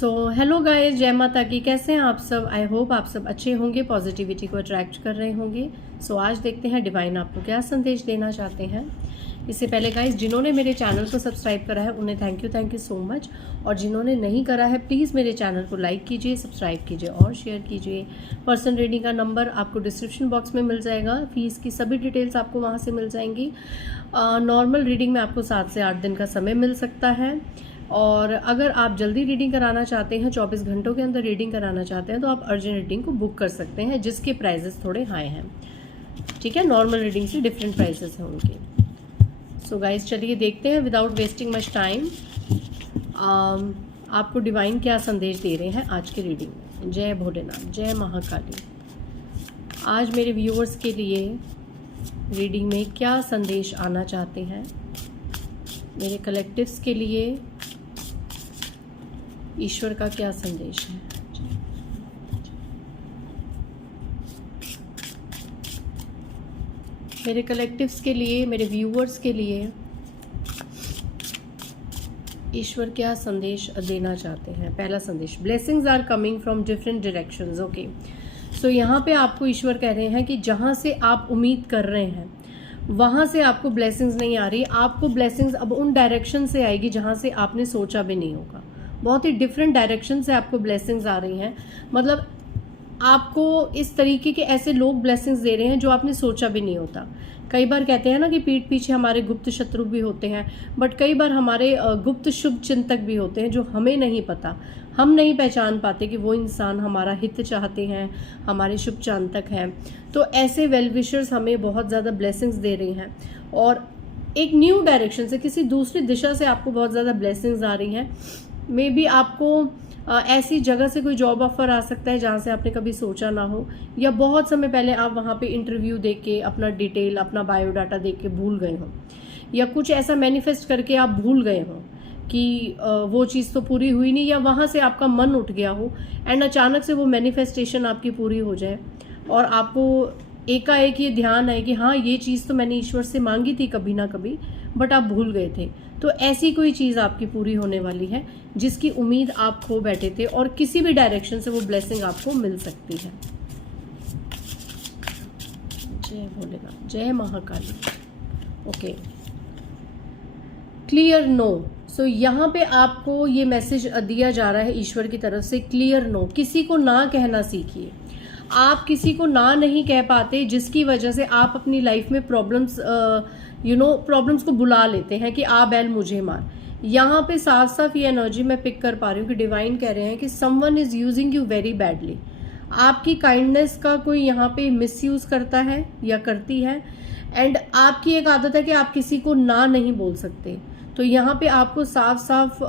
Hello guys, जय माता की। कैसे हैं आप सब? आई होप आप सब अच्छे होंगे, पॉजिटिविटी को अट्रैक्ट कर रहे होंगे। आज देखते हैं डिवाइन आपको क्या संदेश देना चाहते हैं। इससे पहले गाइस, जिन्होंने मेरे चैनल को सब्सक्राइब करा है उन्हें थैंक यू सो मच। और जिन्होंने नहीं करा है प्लीज़ मेरे चैनल को लाइक कीजिए, सब्सक्राइब कीजिए और शेयर कीजिए। पर्सनल रीडिंग का नंबर आपको डिस्क्रिप्शन बॉक्स में मिल जाएगा। फीस की सभी डिटेल्स आपको वहाँ से मिल जाएंगी। नॉर्मल रीडिंग में आपको 7 से 8 दिन का समय मिल सकता है। और अगर आप जल्दी रीडिंग कराना चाहते हैं, 24 घंटों के अंदर रीडिंग कराना चाहते हैं, तो आप अर्जेंट रीडिंग को बुक कर सकते हैं, जिसके प्राइजेस थोड़े हाई हैं। ठीक है, नॉर्मल रीडिंग से डिफरेंट प्राइसेस हैं उनके। गाइज चलिए देखते हैं विदाउट वेस्टिंग मच टाइम आपको डिवाइन क्या संदेश दे रहे हैं आज की रीडिंग में। जय भोलेनाथ, जय महाकाली। आज मेरे व्यूअर्स के लिए रीडिंग में क्या संदेश आना चाहते हैं, मेरे कलेक्टिव्स के लिए ईश्वर का क्या संदेश है। मेरे कलेक्टिव्स के लिए, मेरे व्यूअर्स के लिए ईश्वर क्या संदेश देना चाहते हैं। पहला संदेश, blessings are coming from different directions. Okay, यहाँ पे आपको ईश्वर कह रहे हैं कि जहां से आप उम्मीद कर रहे हैं वहां से आपको ब्लेसिंग्स नहीं आ रही। आपको ब्लेसिंग्स अब उन डायरेक्शन से आएगी जहां से आपने सोचा भी नहीं होगा। बहुत ही डिफरेंट डायरेक्शन से आपको ब्लेसिंग्स आ रही हैं। मतलब आपको इस तरीके के ऐसे लोग ब्लेसिंग्स दे रहे हैं जो आपने सोचा भी नहीं होता। कई बार कहते हैं ना कि पीठ पीछे हमारे गुप्त शत्रु भी होते हैं, बट कई बार हमारे गुप्त शुभ चिंतक भी होते हैं जो हमें नहीं पता। हम नहीं पहचान पाते कि वो इंसान हमारा हित चाहते हैं, हमारे शुभ चिंतक हैं। तो ऐसे वेल विशर्स हमें बहुत ज़्यादा ब्लेसिंग्स दे रही हैं और एक न्यू डायरेक्शन से, किसी दूसरी दिशा से आपको बहुत ज़्यादा ब्लेसिंग्स आ रही हैं। मे बी आपको ऐसी जगह से कोई जॉब ऑफर आ सकता है जहाँ से आपने कभी सोचा ना हो, या बहुत समय पहले आप वहाँ पे इंटरव्यू दे के अपना डिटेल, अपना बायोडाटा दे के भूल गए हों, या कुछ ऐसा मैनिफेस्ट करके आप भूल गए हों कि वो चीज़ तो पूरी हुई नहीं, या वहाँ से आपका मन उठ गया हो एंड अचानक से वो मैनिफेस्टेशन आपकी पूरी हो जाए और आपको एकाएक ये ध्यान आए कि हाँ, ये चीज़ तो मैंने ईश्वर से मांगी थी कभी ना कभी, बट आप भूल गए थे। तो ऐसी कोई चीज़ आपकी पूरी होने वाली है जिसकी उम्मीद आप खो बैठे थे, और किसी भी डायरेक्शन से वो ब्लेसिंग आपको मिल सकती है। जय भोलेनाथ, जय महाकाली। Okay, clear no. यहाँ पे आपको ये मैसेज दिया जा रहा है ईश्वर की तरफ से, क्लियर नो। किसी को ना कहना सीखिए। आप किसी को ना नहीं कह पाते, जिसकी वजह से आप अपनी लाइफ में प्रॉब्लम्स प्रॉब्लम्स को बुला लेते हैं कि आ बैल मुझे मार। यहाँ पे साफ साफ ये एनर्जी मैं पिक कर पा रही हूँ कि डिवाइन कह रहे हैं कि someone is using you very badly. आपकी काइंडनेस का कोई यहाँ पे मिसयूज करता है या करती है, एंड आपकी एक आदत है कि आप किसी को ना नहीं बोल सकते। तो यहाँ पे आपको साफ साफ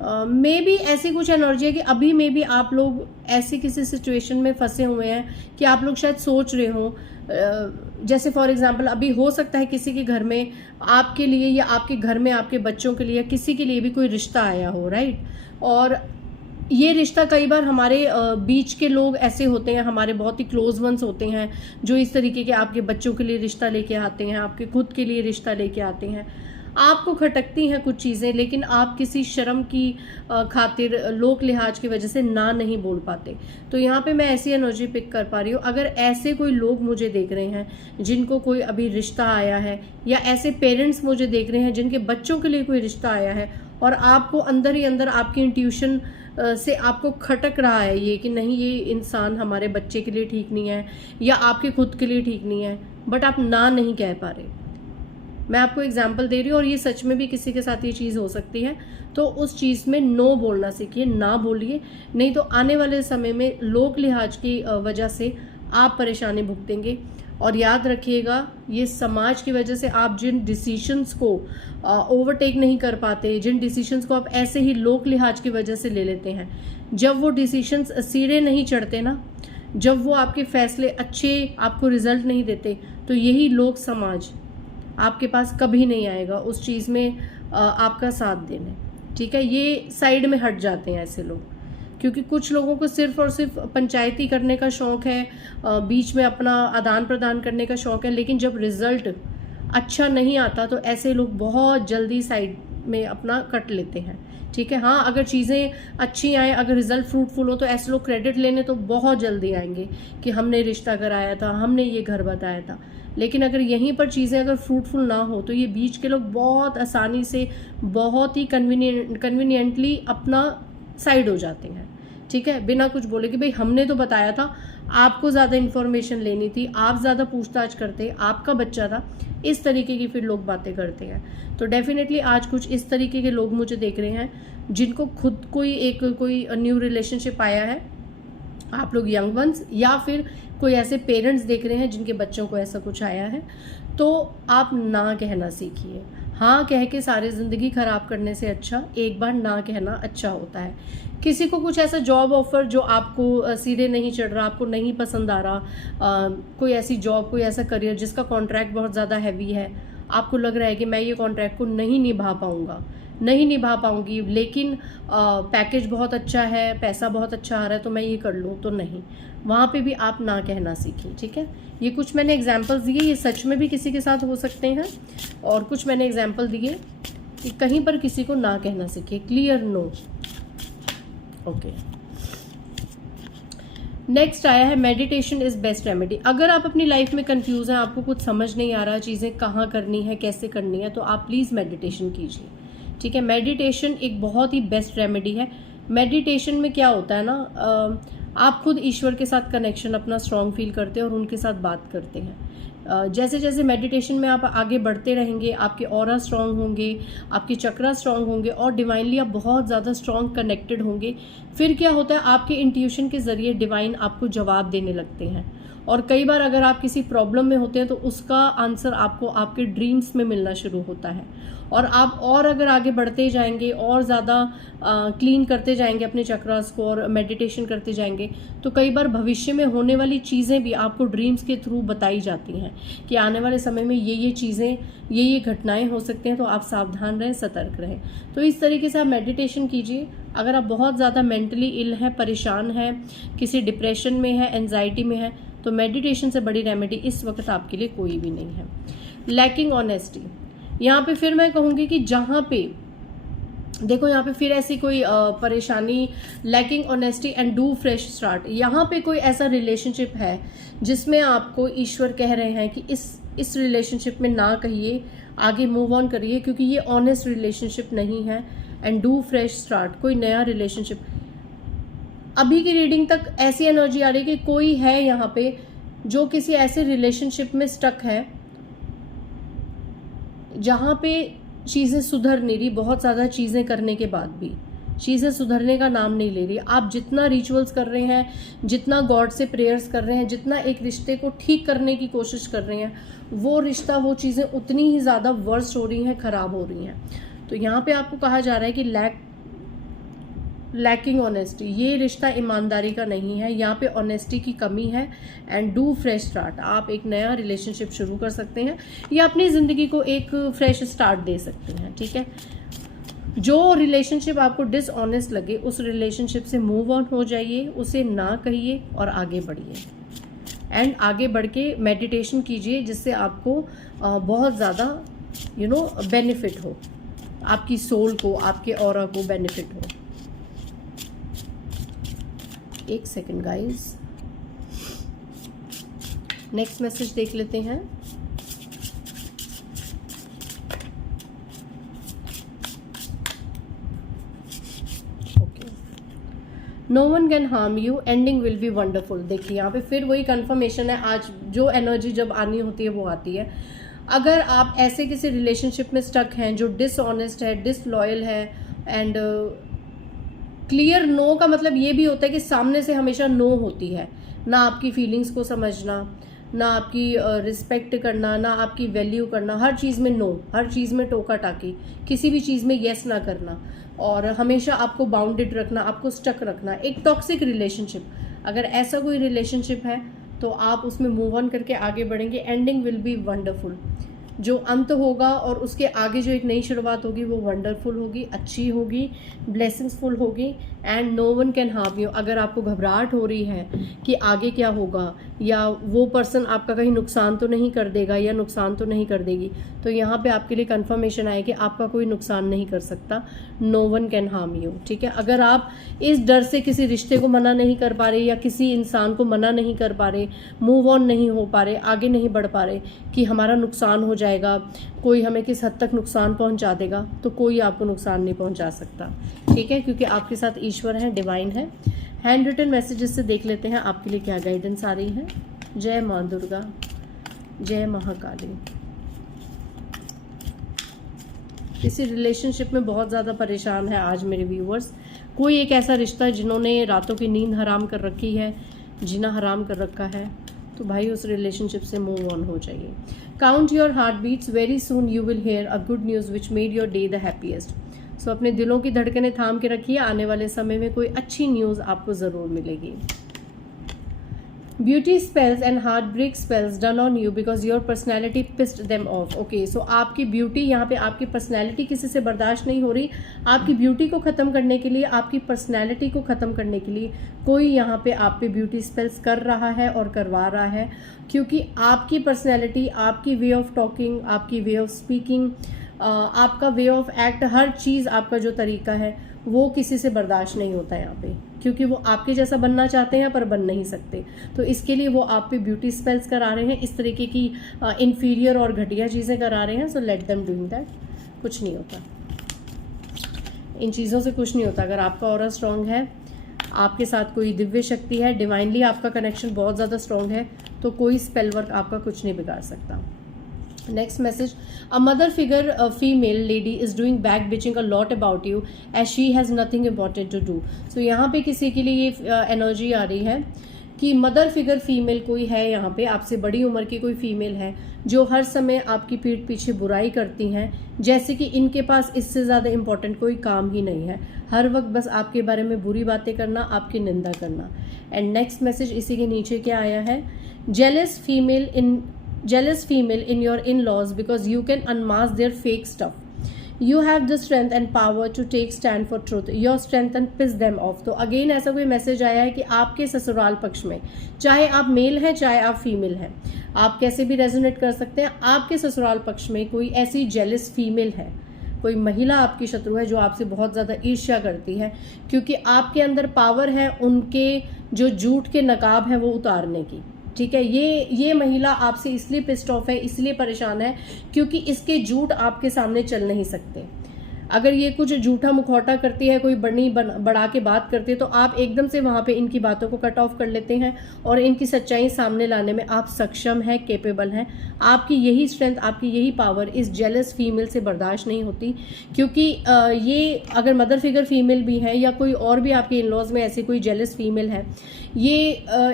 मे बी ऐसी कुछ एनर्जी है कि अभी मे बी आप लोग ऐसी किसी सिचुएशन में फंसे हुए हैं कि आप लोग शायद सोच रहे हो, जैसे फॉर एग्जांपल अभी हो सकता है किसी के घर में आपके लिए, या आपके घर में आपके बच्चों के लिए, या किसी के लिए भी कोई रिश्ता आया हो, राइट। और ये रिश्ता कई बार हमारे बीच के लोग ऐसे होते हैं, हमारे बहुत ही क्लोज वंस होते हैं, जो इस तरीके के आपके बच्चों के लिए रिश्ता लेके आते हैं, आपके खुद के लिए रिश्ता लेके आते हैं। आपको खटकती हैं कुछ चीज़ें, लेकिन आप किसी शर्म की खातिर, लोक लिहाज की वजह से ना नहीं बोल पाते। तो यहाँ पे मैं ऐसी एनर्जी पिक कर पा रही हूँ। अगर ऐसे कोई लोग मुझे देख रहे हैं जिनको कोई अभी रिश्ता आया है, या ऐसे पेरेंट्स मुझे देख रहे हैं जिनके बच्चों के लिए कोई रिश्ता आया है, और आपको अंदर ही अंदर आपकी इंट्यूशन से आपको खटक रहा है ये कि नहीं, ये इंसान हमारे बच्चे के लिए ठीक नहीं है, या आपके खुद के लिए ठीक नहीं है, बट आप ना नहीं कह पा रहे। मैं आपको एग्जाम्पल दे रही हूँ और ये सच में भी किसी के साथ ये चीज़ हो सकती है। तो उस चीज़ में नो बोलना सीखिए, ना बोलिए, नहीं तो आने वाले समय में लोक लिहाज की वजह से आप परेशानी भुगतेंगे। और याद रखिएगा, ये समाज की वजह से आप जिन डिसीशंस को ओवरटेक नहीं कर पाते, जिन डिसीशंस को आप ऐसे ही लोक लिहाज की वजह से ले लेते हैं, जब वो डिसीशंस सीधे नहीं चढ़ते ना, जब वो आपके फैसले अच्छे आपको रिजल्ट नहीं देते, तो यही लोक समाज आपके पास कभी नहीं आएगा उस चीज़ में आपका साथ देने। ठीक है, ये साइड में हट जाते हैं ऐसे लोग, क्योंकि कुछ लोगों को सिर्फ और सिर्फ पंचायती करने का शौक है, बीच में अपना आदान प्रदान करने का शौक है, लेकिन जब रिजल्ट अच्छा नहीं आता तो ऐसे लोग बहुत जल्दी साइड में अपना कट लेते हैं ठीक है। हाँ, अगर चीज़ें अच्छी आए, अगर रिजल्ट फ्रूटफुल हो, तो ऐसे लोग क्रेडिट लेने तो बहुत जल्दी आएंगे कि हमने रिश्ता कराया था, हमने ये घर बताया था। लेकिन अगर यहीं पर चीज़ें अगर फ्रूटफुल ना हो, तो ये बीच के लोग बहुत आसानी से, बहुत ही कन्वीनियंटली अपना साइड हो जाते हैं, ठीक है, बिना कुछ बोले कि भाई हमने तो बताया था, आपको ज़्यादा इन्फॉर्मेशन लेनी थी, आप ज़्यादा पूछताछ करते, आपका बच्चा था। इस तरीके की फिर लोग बातें करते हैं। तो डेफिनेटली आज कुछ इस तरीके के लोग मुझे देख रहे हैं जिनको खुद कोई न्यू रिलेशनशिप आया है, आप लोग यंग वंस, या फिर कोई ऐसे पेरेंट्स देख रहे हैं जिनके बच्चों को ऐसा कुछ आया है। तो आप ना कहना सीखिए। हाँ कह के सारी ज़िंदगी ख़राब करने से अच्छा एक बार ना कहना अच्छा होता है। किसी को कुछ ऐसा जॉब ऑफर जो आपको सीधे नहीं चढ़ रहा, आपको नहीं पसंद आ रहा, कोई ऐसी जॉब, कोई ऐसा करियर जिसका कॉन्ट्रैक्ट बहुत ज़्यादा हैवी है, आपको लग रहा है कि मैं ये कॉन्ट्रैक्ट को नहीं निभा पाऊंगी, लेकिन पैकेज बहुत अच्छा है, पैसा बहुत अच्छा आ रहा है, तो मैं ये कर लूँ, तो नहीं, वहाँ पे भी आप ना कहना सीखिए, ठीक है। ये कुछ मैंने एग्जांपल्स दिए, ये सच में भी किसी के साथ हो सकते हैं, और कुछ मैंने एग्जांपल दिए कि कहीं पर किसी को ना कहना सीखिए, क्लियर नो। ओके, नेक्स्ट आया है मेडिटेशन इज बेस्ट रेमेडी। अगर आप अपनी लाइफ में कंफ्यूज हैं, आपको कुछ समझ नहीं आ रहा, चीज़ें कहाँ करनी है, कैसे करनी है, तो आप प्लीज़ मेडिटेशन कीजिए, ठीक है। मेडिटेशन एक बहुत ही बेस्ट रेमेडी है। मेडिटेशन में क्या होता है ना, आप खुद ईश्वर के साथ कनेक्शन अपना स्ट्रॉन्ग फील करते हैं और उनके साथ बात करते हैं। जैसे जैसे मेडिटेशन में आप आगे बढ़ते रहेंगे, आपके ऑरा स्ट्रॉन्ग होंगे, आपके चक्रा स्ट्रॉन्ग होंगे, और डिवाइनली आप बहुत ज़्यादा स्ट्रॉन्ग कनेक्टेड होंगे। फिर क्या होता है, आपके इंट्यूशन के ज़रिए डिवाइन आपको जवाब देने लगते हैं। और कई बार अगर आप किसी प्रॉब्लम में होते हैं तो उसका आंसर आपको आपके ड्रीम्स में मिलना शुरू होता है। और आप और अगर आगे बढ़ते जाएंगे और ज़्यादा क्लीन करते जाएंगे अपने चक्रास को और मेडिटेशन करते जाएंगे, तो कई बार भविष्य में होने वाली चीज़ें भी आपको ड्रीम्स के थ्रू बताई जाती हैं कि आने वाले समय में ये चीज़ें, ये घटनाएं हो सकते हैं, तो आप सावधान रहें, सतर्क रहें। तो इस तरीके से आप मेडिटेशन कीजिए। अगर आप बहुत ज़्यादा मेंटली इल हैं, परेशान हैं, किसी डिप्रेशन में है, एंजाइटी में है, तो मेडिटेशन से बड़ी रेमेडी इस वक्त आपके लिए कोई भी नहीं है। लैकिंग ऑनेस्टी, यहाँ पे फिर मैं कहूँगी कि जहाँ पे देखो, यहाँ पे फिर ऐसी कोई परेशानी, lacking honesty and do fresh start, यहाँ पे कोई ऐसा रिलेशनशिप है जिसमें आपको ईश्वर कह रहे हैं कि इस रिलेशनशिप में ना कहिए, आगे मूव ऑन करिए, क्योंकि ये ऑनेस्ट रिलेशनशिप नहीं है। एंड डू फ्रेश स्टार्ट, कोई नया रिलेशनशिप। अभी की रीडिंग तक ऐसी एनर्जी आ रही है कि कोई है यहाँ पे जो किसी ऐसे रिलेशनशिप में स्टक है जहाँ पे चीज़ें सुधर नहीं रही, बहुत ज़्यादा चीज़ें करने के बाद भी चीज़ें सुधरने का नाम नहीं ले रही। आप जितना रिचुअल्स कर रहे हैं, जितना गॉड से प्रेयर्स कर रहे हैं, जितना एक रिश्ते को ठीक करने की कोशिश कर रहे हैं, वो रिश्ता, वो चीज़ें उतनी ही ज़्यादा वर्स्ट हो रही हैं, ख़राब हो रही हैं। तो यहाँ पे आपको कहा जा रहा है कि लैकिंग ऑनेस्टी, ये रिश्ता ईमानदारी का नहीं है, यहाँ पे ऑनेस्टी की कमी है। एंड डू फ्रेश स्टार्ट, आप एक नया रिलेशनशिप शुरू कर सकते हैं या अपनी ज़िंदगी को एक फ्रेश स्टार्ट दे सकते हैं, ठीक है। जो रिलेशनशिप आपको डिसऑनेस्ट लगे, उस रिलेशनशिप से मूव ऑन हो जाइए, उसे ना कहिए और आगे बढ़िए। एंड आगे बढ़ के मेडिटेशन कीजिए, जिससे आपको बहुत ज़्यादा बेनिफिट हो, आपकी सोल को, आपके ऑरा को बेनिफिट हो। एक सेकेंड गाइस, नेक्स्ट मैसेज देख लेते हैं। No one can harm you, ending will be wonderful. देखिए यहाँ पे फिर वही कंफर्मेशन है, आज जो एनर्जी जब आनी होती है वो आती है। अगर आप ऐसे किसी रिलेशनशिप में स्टक हैं जो डिसऑनेस्ट है, डिसलॉयल है, एंड क्लियर नो का मतलब ये भी होता है कि सामने से हमेशा नो होती है, ना आपकी फीलिंग्स को समझना, ना आपकी रिस्पेक्ट करना, ना आपकी वैल्यू करना, हर चीज़ में नो, हर चीज़ में टोका टाकी, किसी भी चीज़ में येस ना करना, और हमेशा आपको बाउंडेड रखना, आपको स्टक रखना, एक टॉक्सिक रिलेशनशिप। अगर ऐसा कोई रिलेशनशिप है तो आप उसमें मूव ऑन करके आगे बढ़ेंगे। एंडिंग विल बी वंडरफुल, जो अंत होगा और उसके आगे जो एक नई शुरुआत होगी वो वंडरफुल होगी, अच्छी होगी, ब्लेसिंग्सफुल होगी। And no one can harm you. अगर आपको घबराहट हो रही है कि आगे क्या होगा या वो पर्सन आपका कहीं नुकसान तो नहीं कर देगा या नुकसान तो नहीं कर देगी, तो यहाँ पे आपके लिए कंफर्मेशन आए कि आपका कोई नुकसान नहीं कर सकता। No one can harm you, ठीक है। अगर आप इस डर से किसी रिश्ते को मना नहीं कर पा रहे या किसी इंसान को मना नहीं कर पा रहे, मूव ऑन नहीं हो पा रहे, आगे नहीं बढ़ पा रहे कि हमारा नुकसान हो जाएगा, कोई हमें किस हद तक नुकसान पहुंचा देगा, तो कोई आपको नुकसान नहीं पहुंचा सकता, ठीक है, क्योंकि आपके साथ ईश्वर है, डिवाइन है। हैंड रिटन मैसेजेस से देख लेते हैं आपके लिए क्या गाइडेंस आ रही है। जय माँ दुर्गा, जय महाकाली। किसी रिलेशनशिप में बहुत ज़्यादा परेशान है आज मेरे व्यूअर्स। कोई एक ऐसा रिश्ता जिन्होंने रातों की नींद हराम कर रखी है, जीना हराम कर रखा है, तो भाई उस रिलेशनशिप से मूव ऑन हो जाइए। Count your heart beats, very soon you will hear a good news which made your day the happiest. So अपने दिलों की धड़कनें थाम के रखिए, आने वाले समय में कोई अच्छी न्यूज़ आपको ज़रूर मिलेगी। Beauty spells and heart break spells done on you because your personality pissed them off. Okay, so आपकी ब्यूटी, यहाँ पे आपकी पर्सनैलिटी किसी से बर्दाश्त नहीं हो रही। आपकी ब्यूटी को ख़त्म करने के लिए, आपकी पर्सनैलिटी को ख़त्म करने के लिए कोई यहाँ पे आप पे ब्यूटी स्पेल्स कर रहा है और करवा रहा है, क्योंकि आपकी पर्सनैलिटी, आपकी वे ऑफ टॉकिंग, आपकी वे ऑफ स्पीकिंग, आपका वे ऑफ एक्ट, हर चीज़ आपका जो तरीका है वो किसी से बर्दाश्त नहीं होता है यहाँ पे, क्योंकि वो आपके जैसा बनना चाहते हैं पर बन नहीं सकते। तो इसके लिए वो आप पे ब्यूटी स्पेल्स करा रहे हैं, इस तरीके की इन्फीरियर और घटिया चीज़ें करा रहे हैं। So let them doing that. कुछ नहीं होता, इन चीज़ों से कुछ नहीं होता। अगर आपका ऑरा स्ट्रॉन्ग है, आपके साथ कोई दिव्य शक्ति है, डिवाइनली आपका कनेक्शन बहुत ज़्यादा स्ट्रॉन्ग है, तो कोई स्पेल वर्क आपका कुछ नहीं बिगाड़ सकता। Next message, a mother figure, a female lady is doing back bitching a lot about you as she has nothing important to do. So यहाँ पे किसी के लिए ये एनर्जी आ रही है कि मदर फिगर फीमेल कोई है, यहाँ पे आपसे बड़ी उम्र की कोई फीमेल है जो हर समय आपकी पीठ पीछे बुराई करती हैं, जैसे कि इनके पास इससे ज़्यादा इम्पोर्टेंट कोई काम ही नहीं है, हर वक्त बस आपके बारे में बुरी बातें करना, आपकी निंदा करना। एंड नेक्स्ट मैसेज इसी के नीचे क्या आया है, jealous female in your in-laws because you can unmask their fake stuff. You have the strength and power to take stand for truth. Your strength and piss them off. तो again ऐसा कोई message आया है कि आपके ससुराल पक्ष में, चाहे आप मेल हैं चाहे आप फीमेल हैं, आप कैसे भी रेजोनेट कर सकते हैं, आपके ससुराल पक्ष में कोई ऐसी जेलस फीमेल है, कोई महिला आपकी शत्रु है जो आपसे बहुत ज़्यादा ईर्ष्या करती है, क्योंकि आपके अंदर पावर है उनके जो झूठ के नकाब है वो उतारने की, ठीक है। ये महिला आपसे इसलिए पिस्ड ऑफ है, इसलिए परेशान है क्योंकि इसके झूठ आपके सामने चल नहीं सकते। अगर ये कुछ झूठा मुखौटा करती है, कोई बढ़ा के बात करती है, तो आप एकदम से वहाँ पे इनकी बातों को कट ऑफ कर लेते हैं और इनकी सच्चाई सामने लाने में आप सक्षम हैं, केपेबल हैं। आपकी यही स्ट्रेंथ, आपकी यही पावर इस जेलस फीमेल से बर्दाश्त नहीं होती, क्योंकि ये अगर मदर फिगर फीमेल भी है या कोई और भी आपके इन लॉज में ऐसी कोई जेलस फीमेल है, ये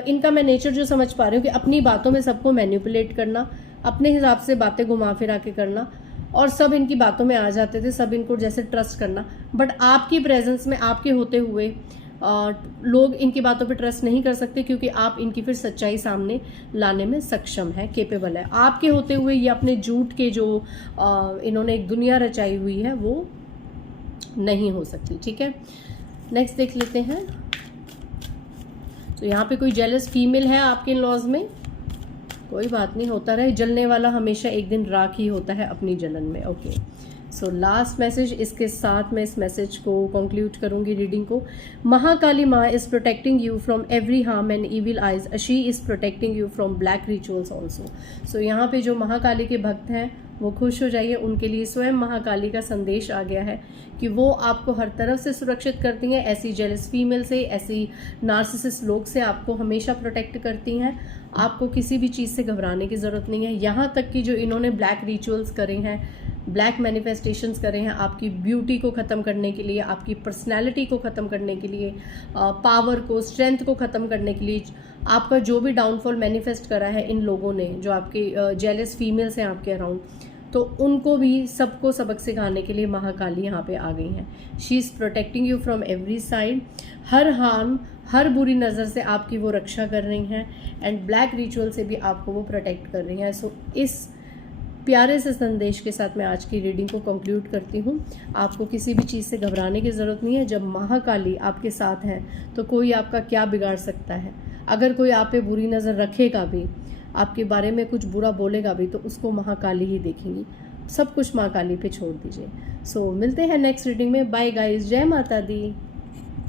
इनका मैं नेचर जो समझ पा रही हूँ कि अपनी बातों में सबको मैनिपुलेट करना, अपने हिसाब से बातें घुमा फिरा के करना, और सब इनकी बातों में आ जाते थे, सब इनको जैसे ट्रस्ट करना। बट आपकी प्रेजेंस में, आपके होते हुए लोग इनकी बातों पे ट्रस्ट नहीं कर सकते, क्योंकि आप इनकी फिर सच्चाई सामने लाने में सक्षम है, केपेबल है। आपके होते हुए ये अपने झूठ के जो इन्होंने एक दुनिया रचाई हुई है वो नहीं हो सकती, ठीक है। नेक्स्ट देख लेते हैं। तो यहाँ पे कोई जेलस फीमेल है आपके इन लॉज में, कोई बात नहीं, होता रहे, जलने वाला हमेशा एक दिन राख ही होता है अपनी जलन में। ओके, सो लास्ट मैसेज, इसके साथ मैं इस मैसेज को कंक्लूड करूंगी रीडिंग को। महाकाली माँ is protecting you from every harm and evil eyes, she is protecting you from black rituals also. So यहाँ पे जो महाकाली के भक्त हैं वो खुश हो जाइए, उनके लिए स्वयं महाकाली का संदेश आ गया है कि वो आपको हर तरफ से सुरक्षित करती हैं, ऐसी जेलस फीमेल से, ऐसी नार्सिसिस्ट लोग से आपको हमेशा प्रोटेक्ट करती हैं। आपको किसी भी चीज़ से घबराने की ज़रूरत नहीं है। यहाँ तक कि जो इन्होंने ब्लैक रिचुअल्स करे हैं, ब्लैक मैनिफेस्टेशंस करे हैं आपकी ब्यूटी को ख़त्म करने के लिए, आपकी पर्सनैलिटी को ख़त्म करने के लिए, पावर को, स्ट्रेंथ को ख़त्म करने के लिए, आपका जो भी डाउनफॉल मैनिफेस्ट करा है इन लोगों ने, जो आपके जेलस फीमेल्स हैं आपके अराउंड, तो उनको भी सबको सबक सिखाने के लिए महाकाली यहाँ पे आ गई हैं। She is protecting you from every side, हर हार्म, हर बुरी नज़र से आपकी वो रक्षा कर रही हैं, एंड ब्लैक रिचुअल से भी आपको वो प्रोटेक्ट कर रही हैं। सो इस प्यारे से संदेश के साथ मैं आज की रीडिंग को कंक्लूड करती हूँ। आपको किसी भी चीज़ से घबराने की ज़रूरत नहीं है। जब महाकाली आपके साथ हैं तो कोई आपका क्या बिगाड़ सकता है। अगर कोई आप पे बुरी नज़र रखेगा भी, आपके बारे में कुछ बुरा बोलेगा भी, तो उसको महाकाली ही देखेंगी। सब कुछ महाकाली पे छोड़ दीजिए। सो मिलते हैं नेक्स्ट रीडिंग में। बाय गाइस, जय माता दी।